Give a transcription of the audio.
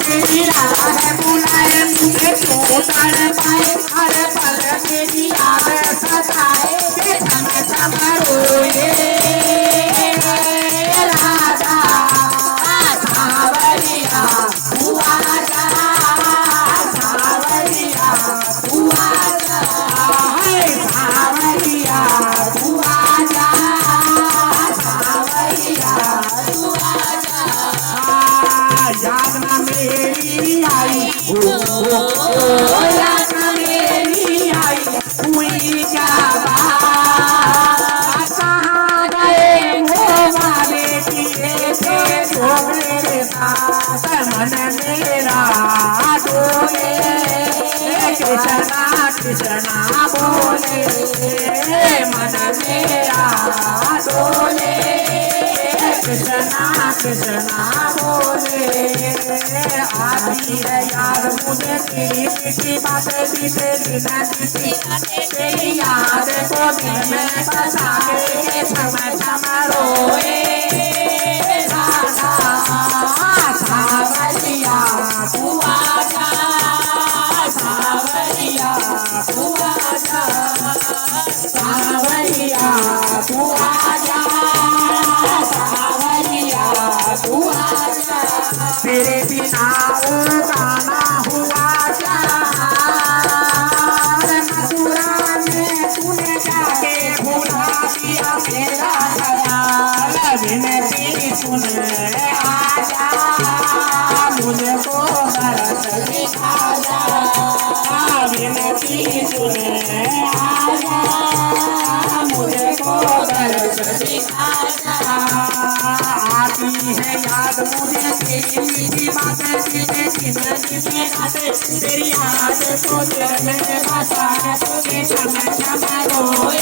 तेरी राह बुलाए मुझे तू तड़ पाए हर पल तेरी याद सताए छम छम रोए राजा सावरिया तू आजा सावरिया तू आजा सावरिया तू आजा सावरिया तू आजा याद ना मेरी आई ओ याद ना मेरी आई हुई क्या बात कहाँ गए वो बेटी थे जो मेरे साथ मन मेरा डोले कृष्णा कृष्णा बोले मन मेरा डोले कृष्णा कृष्णा बोले आती है याद मुझे तेरी मीठी बातें बीते दिन बीती तेरी याद को दिल में बसा के छम छम रोए राजा सावरिया तू आजा सावरिया तू आजा सावरिया तू आजा सावरिया तू आजा तेरे बिना वो गाना हुआ क्या मथुरा में तूने जाके भुला दिया मेरा ख्याल विनती सुन आजा मुझको बरस दिखा जा विनती सुन आजा मुझको बरस दिखा जा आती है याद मुझे तेरी मीठी बातें सीधे सीधे सीधे बातें तेरी याद को दिल में बसा के छम छम रोए